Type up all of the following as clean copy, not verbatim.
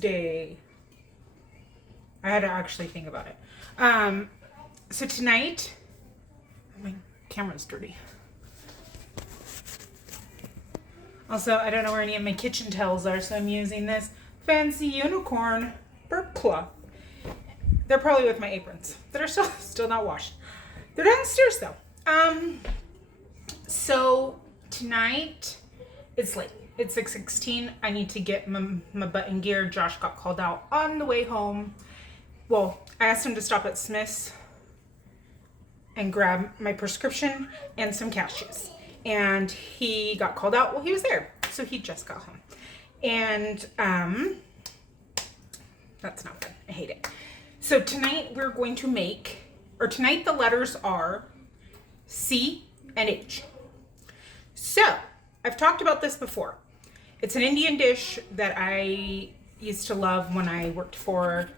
Tuesday. I had to actually think about it. So tonight, oh, my camera's dirty. Also, I don't know where any of my kitchen towels are, so I'm using this fancy unicorn burp cloth. They're probably with my aprons that are still not washed. They're downstairs though. So tonight, it's late. It's 6:16. I need to get my butt in gear. Josh got called out on the way home. Well, I asked him to stop at Smith's and grab my prescription and some cashews. And he got called out while he was there. So he just got home. And that's not fun. I hate it. So tonight we're going to make, or tonight the letters are C and H. So I've talked about this before. It's an Indian dish that I used to love when I worked for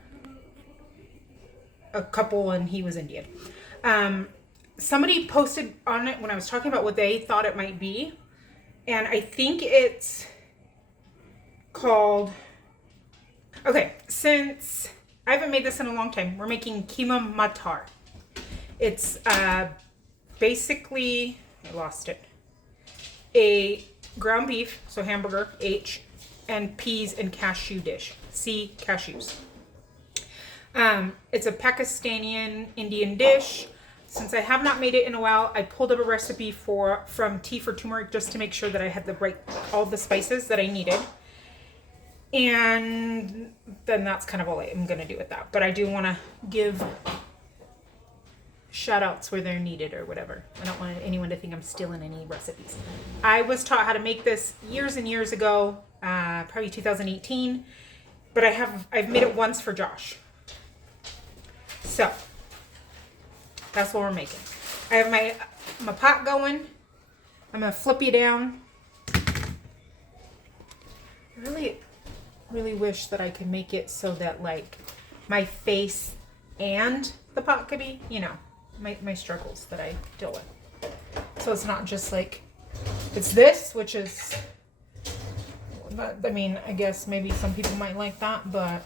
a couple and he was Indian. Somebody posted on it when I was talking about what they thought it might be. And I think it's called, okay, since I haven't made this in a long time, we're making Keema Matar. It's basically, I lost it, a ground beef, so hamburger, H, and peas and cashew dish, C, cashews. It's a Pakistani Indian dish. Since I have not made it in a while, I pulled up a recipe from Tea for Turmeric just to make sure that I had all the spices that I needed. And then that's kind of all I'm going to do with that. But I do want to give shout outs where they're needed or whatever. I don't want anyone to think I'm stealing any recipes. I was taught how to make this years and years ago, probably 2018. But I've made it once for Josh. So that's what we're making. I have my pot going. I'm gonna flip you down. I really wish that I could make it so that like my face and the pot could be, you know, my struggles that I deal with. So it's not just like, it's this, which is, I mean, I guess maybe some people might like that, but,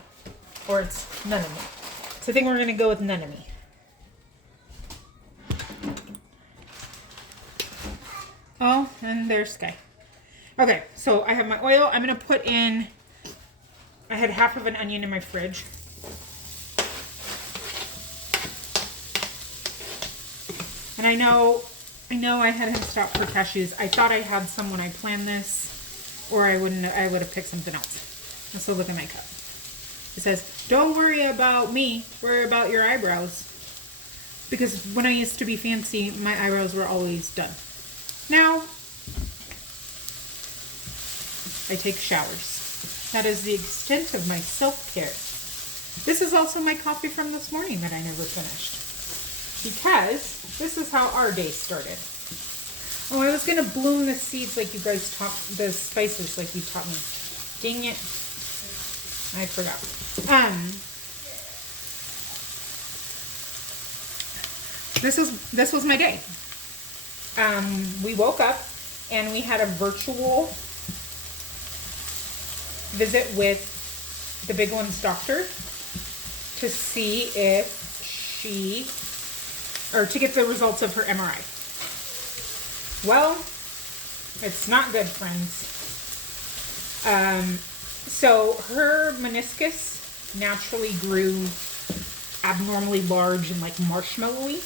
or it's none of me. So I think we're gonna go with none of me. Oh, and there's Sky. Okay, so I have my oil. I'm going to put in, I had half of an onion in my fridge. And I know I had him stop for cashews. I thought I had some when I planned this, or I would have picked something else. And so look at my cup. It says, don't worry about me, worry about your eyebrows. Because when I used to be fancy, my eyebrows were always done. Now, I take showers. That is the extent of my self-care. This is also my coffee from this morning that I never finished. Because this is how our day started. Oh, I was going to bloom the seeds like you guys taught, the spices like you taught me. Dang it. I forgot. This was my day. We woke up and we had a virtual visit with the big one's doctor to see if to get the results of her MRI. Well, it's not good, friends. So her meniscus naturally grew abnormally large and like marshmallowy.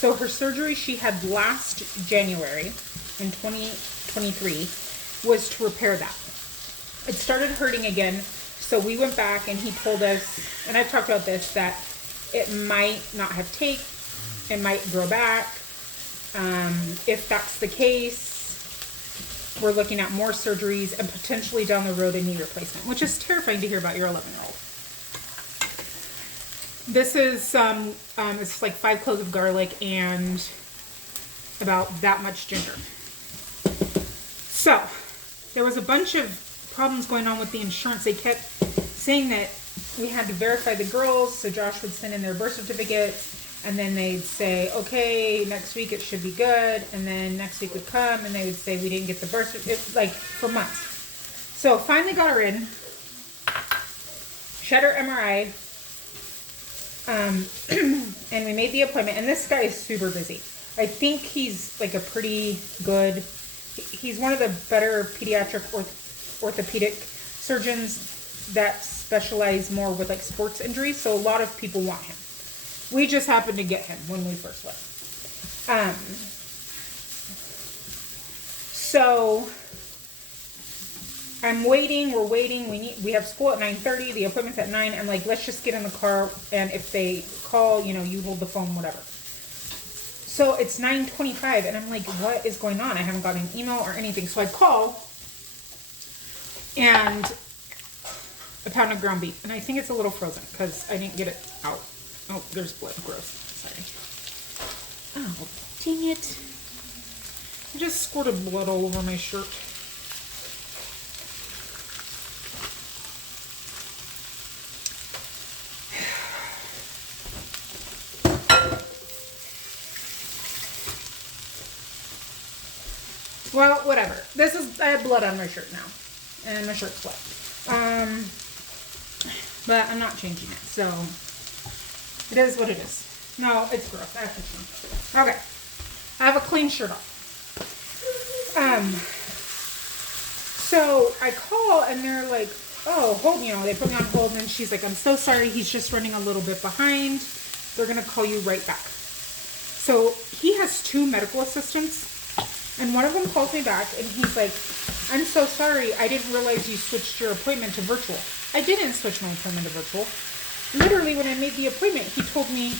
So her surgery she had last January in 2023 was to repair that. It started hurting again, so we went back and he told us, and I've talked about this, that it might not have take, it might grow back. If that's the case, we're looking at more surgeries and potentially down the road a knee replacement, which is terrifying to hear about your 11-year-old. This is it's like 5 cloves of garlic and about that much ginger. So there was a bunch of problems going on with the insurance. They kept saying that we had to verify the girls, so Josh would send in their birth certificates, and then they'd say, okay, next week it should be good, and then next week would come, and they would say we didn't get the birth certificate, like for months. So finally got her in, she had her MRI. And we made the appointment, and this guy is super busy. I think he's like a pretty good, he's one of the better pediatric orthopedic surgeons that specialize more with like sports injuries, so a lot of people want him. We just happened to get him when we first went. So I'm waiting, we're waiting, we have school at 9:30, the appointment's at 9. I'm like, let's just get in the car, and if they call, you know, you hold the phone, whatever. So it's 9:25, and I'm like, what is going on? I haven't got an email or anything. So I call, and a pound of ground beef, and I think it's a little frozen because I didn't get it out. Oh, there's blood. Gross. Sorry. Oh, dang it. I just squirted blood all over my shirt. Well, whatever. I have blood on my shirt now. And my shirt's wet. But I'm not changing it. So, it is what it is. No, it's gross. I have to change. Okay. I have a clean shirt on. So, I call and they're like, oh, hold, you know, they put me on hold, and she's like, I'm so sorry. He's just running a little bit behind. They're going to call you right back. So, he has 2 medical assistants. And one of them calls me back, and he's like, I'm so sorry. I didn't realize you switched your appointment to virtual. I didn't switch my appointment to virtual. Literally, when I made the appointment, he told me,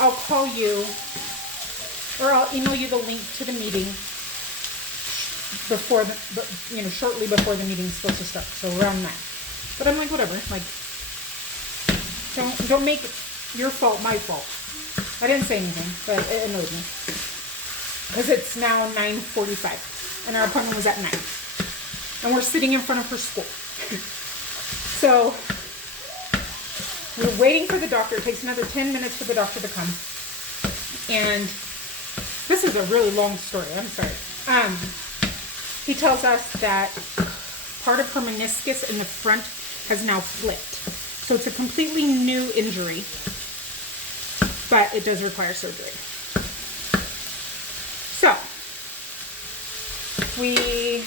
I'll call you, or I'll email you the link to the meeting before shortly before the meeting's supposed to start. So around 9. But I'm like, whatever. Like, don't make your fault my fault. I didn't say anything, but it annoyed me. Because it's now 9:45, and our appointment was at 9. And we're sitting in front of her school. So, we're waiting for the doctor. It takes another 10 minutes for the doctor to come. And this is a really long story. I'm sorry. He tells us that part of her meniscus in the front has now flipped. So, it's a completely new injury, but it does require surgery. So, we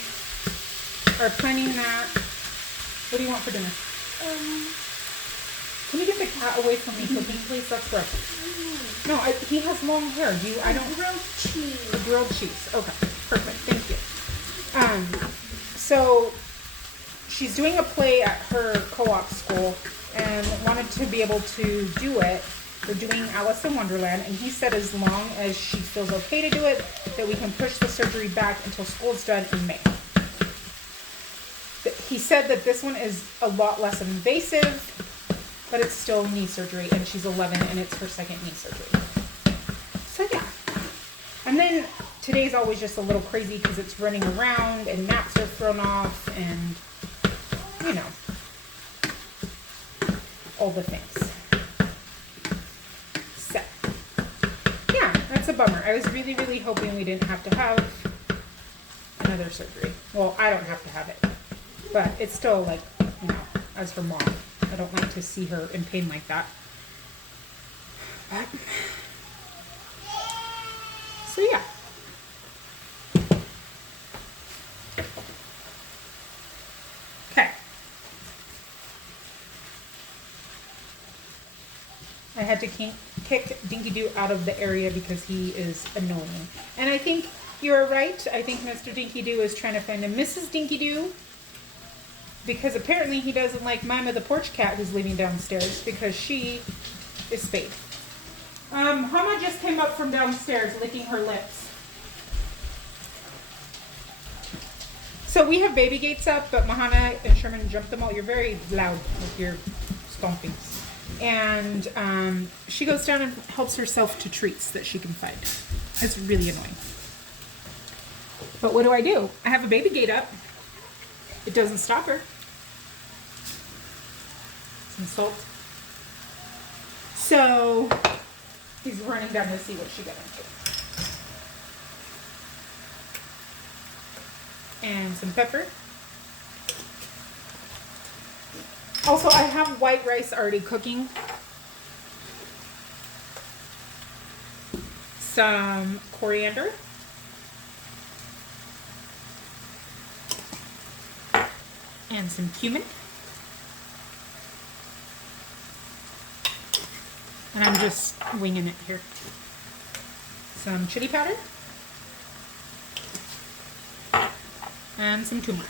are planning that. What do you want for dinner? Can you get the cat away from me cooking, please? That's gross. No, he has long hair. Grilled cheese. Grilled cheese. Okay, perfect. Thank you. So, she's doing a play at her co-op school and wanted to be able to do it. We're doing Alice in Wonderland, and he said as long as she feels okay to do it, that we can push the surgery back until school's done in May. He said that this one is a lot less invasive, but it's still knee surgery, and she's 11, and it's her second knee surgery. So yeah. And then today's always just a little crazy because it's running around, and naps are thrown off, and, you know, all the things. That's a bummer. I was really, really hoping we didn't have to have another surgery. Well, I don't have to have it. But it's still like, you know, as her mom, I don't like to see her in pain like that. But, so yeah. Okay. I had to kick Dinky Doo out of the area because he is annoying. And I think you're right. I think Mr. Dinky Doo is trying to find a Mrs. Dinky Doo, because apparently he doesn't like Mima the porch cat who's living downstairs because she is spayed. Hama just came up from downstairs licking her lips. So we have baby gates up, but Mahana and Sherman jumped them all. You're very loud with your stomping. And she goes down and helps herself to treats that she can find. It's really annoying. But what do? I have a baby gate up. It doesn't stop her. Some salt. So he's running down to see what she got into. And some pepper. Also, I have white rice already cooking. Some coriander. And some cumin. And I'm just winging it here. Some chili powder. And some turmeric.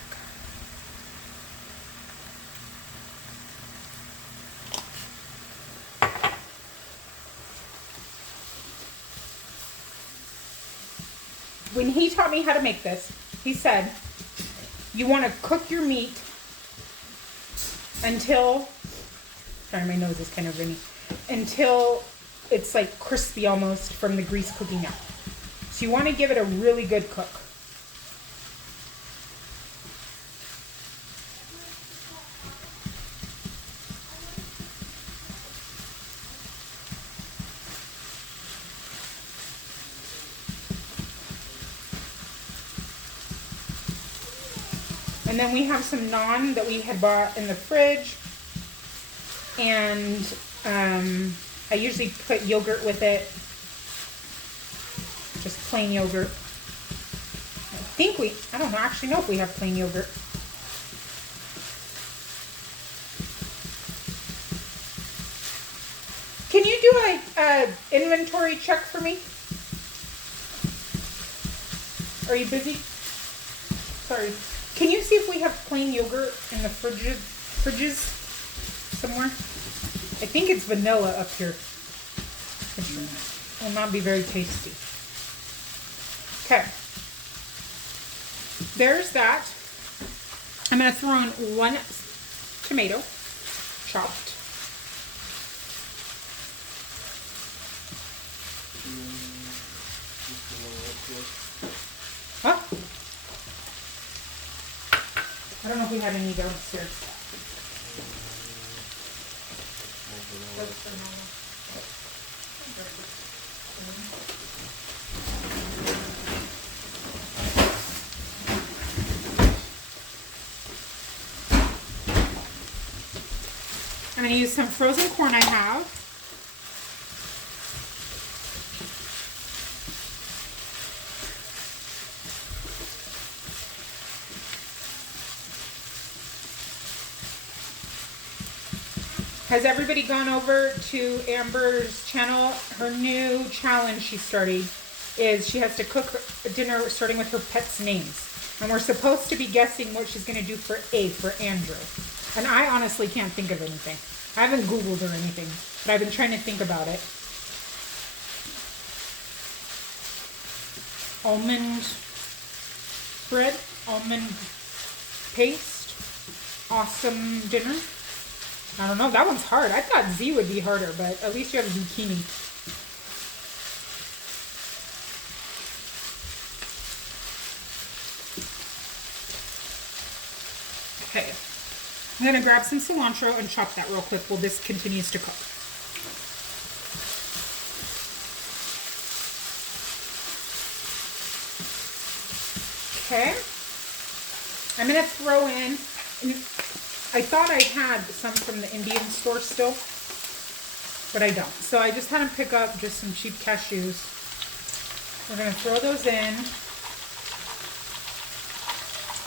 When he taught me how to make this, he said, you want to cook your meat until, sorry, my nose is kind of runny, until it's like crispy almost from the grease cooking out. So you want to give it a really good cook. And then we have some naan that we had bought in the fridge. And I usually put yogurt with it. Just plain yogurt. I don't actually know if we have plain yogurt. Can you do a inventory check for me? Are you busy? Sorry. Can you see if we have plain yogurt in the fridges somewhere? I think it's vanilla up here. It will not be very tasty. Okay. There's that. I'm going to throw in 1 tomato, chopped. Huh? I don't know if we had any downstairs. I'm going to use some frozen corn I have. Has everybody gone over to Amber's channel? Her new challenge she started is she has to cook dinner starting with her pets' names. And we're supposed to be guessing what she's going to do for A, for Andrew. And I honestly can't think of anything. I haven't Googled or anything, but I've been trying to think about it. Almond bread, almond paste, awesome dinner. I don't know, that one's hard. I thought Z would be harder, but at least you have zucchini. Okay, I'm gonna grab some cilantro and chop that real quick while this continues to cook. Okay, I'm gonna throw in, I thought I had some from the Indian store still, but I don't. So I just had to pick up just some cheap cashews. We're gonna throw those in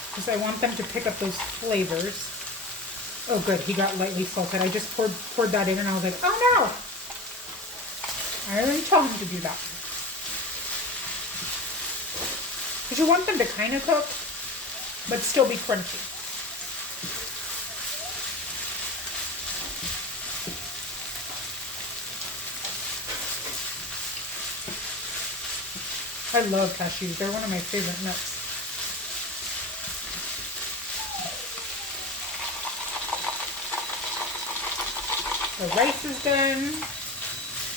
because I want them to pick up those flavors. Oh good, he got lightly salted. I just poured that in and I was like, oh no! I didn't tell him to do that. Because you want them to kind of cook, but still be crunchy. I love cashews. They're one of my favorite nuts. The rice is done.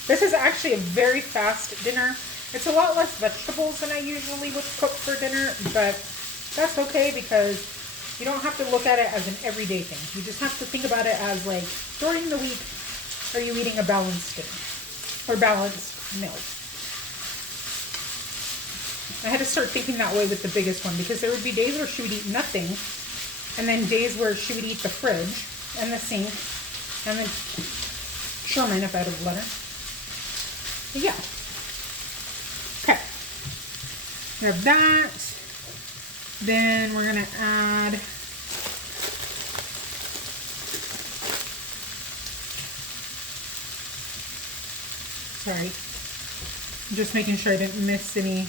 This is actually a very fast dinner. It's a lot less vegetables than I usually would cook for dinner, but that's okay because you don't have to look at it as an everyday thing. You just have to think about it as like, during the week, are you eating a balanced dinner or balanced meal? I had to start thinking that way with the biggest one because there would be days where she would eat nothing and then days where she would eat the fridge. and the sink and the Sherman if I had a blender. But yeah. Okay. We have that. Then we're going to add sorry. I'm just making sure I didn't miss any.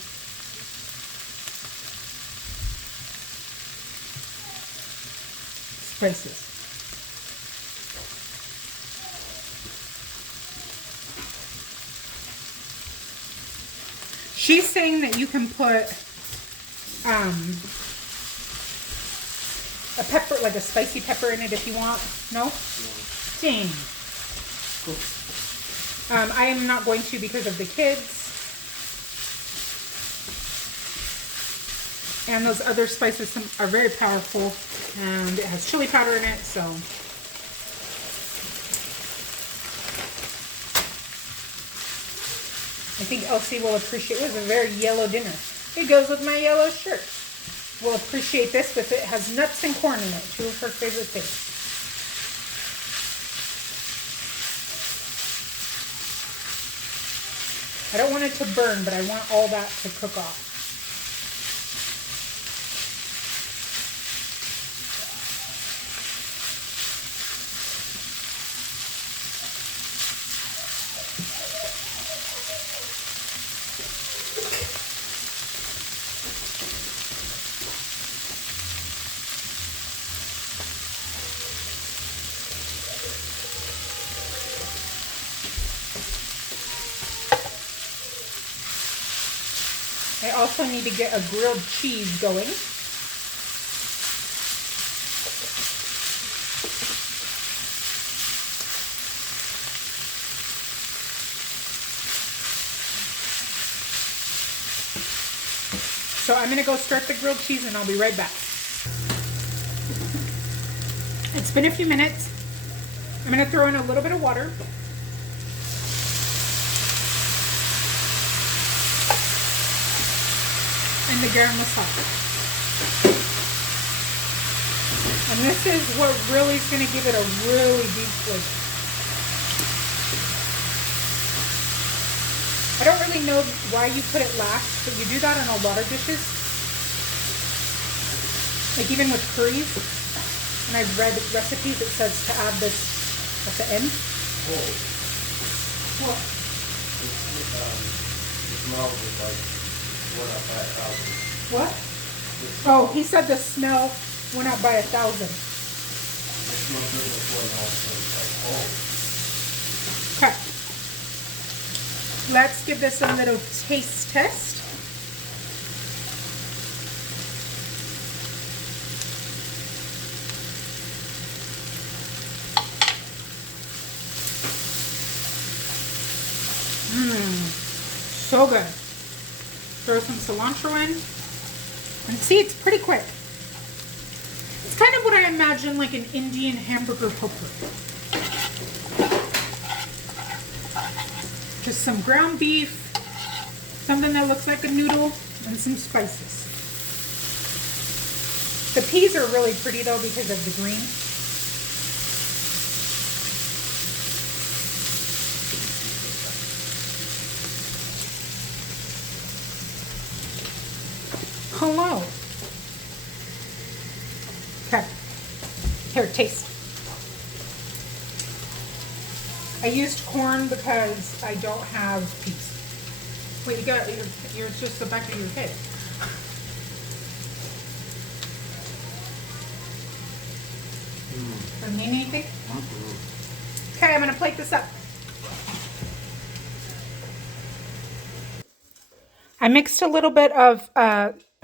Spices. She's saying that you can put a pepper, like a spicy pepper in it if you want. No? Dang. I am not going to because of the kids. And those other spices are very powerful. And it has chili powder in it, so. I think Elsie will appreciate it. It was a very yellow dinner. It goes with my yellow shirt. Will appreciate this with it. It has nuts and corn in it. Two of her favorite things. I don't want it to burn, but I want all that to cook off. I also need to get a grilled cheese going. So I'm going to go start the grilled cheese and I'll be right back. It's been a few minutes. I'm going to throw in a little bit of water. And the garam masala. And this is what really is going to give it a really deep flavor. I don't really know why you put it last, but you do that on a lot of dishes. Like even with curries. And I've read recipes that says to add this at the end. Oh. What? The smell was like went up by 1,000. What? Oh, he said the smell went up by 1,000. It smelled good before and all of a sudden it's like, oh. Okay. Let's give this a little taste test. So good. Throw some cilantro in. And see, it's pretty quick. It's kind of what I imagine like an Indian hamburger poker. Just some ground beef, something that looks like a noodle, and some spices. The peas are really pretty though because of the green. Hello. Okay. Here, taste. I used corn because I don't have peas. Wait, you got you're just the back of your head. Doesn't mean anything? Okay, I'm gonna plate this up. I mixed a little bit of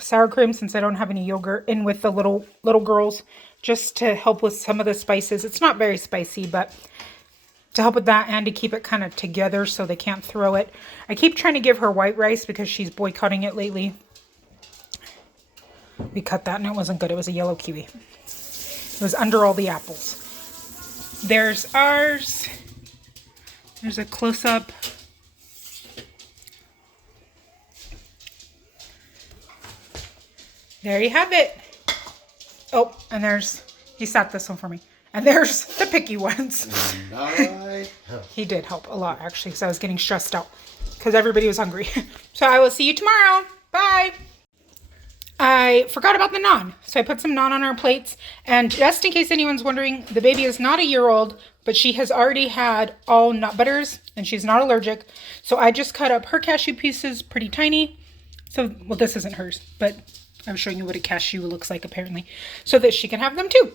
sour cream, since I don't have any yogurt, in with the little girls, just to help with some of the spices. It's not very spicy, but to help with that and to keep it kind of together so they can't throw it. I keep trying to give her white rice because she's boycotting it lately. We cut that and it wasn't good. It was a yellow kiwi. It was under all the apples. There's ours. There's a close-up. There you have it. Oh, and he sat this one for me. And there's the picky ones. And I help. He did help a lot, actually, because I was getting stressed out because everybody was hungry. So I will see you tomorrow. Bye. I forgot about the naan. So I put some naan on our plates. And just in case anyone's wondering, the baby is not a year old, but she has already had all nut butters and she's not allergic. So I just cut up her cashew pieces pretty tiny. So, well, this isn't hers, but I'm showing you what a cashew looks like apparently, so that she can have them too.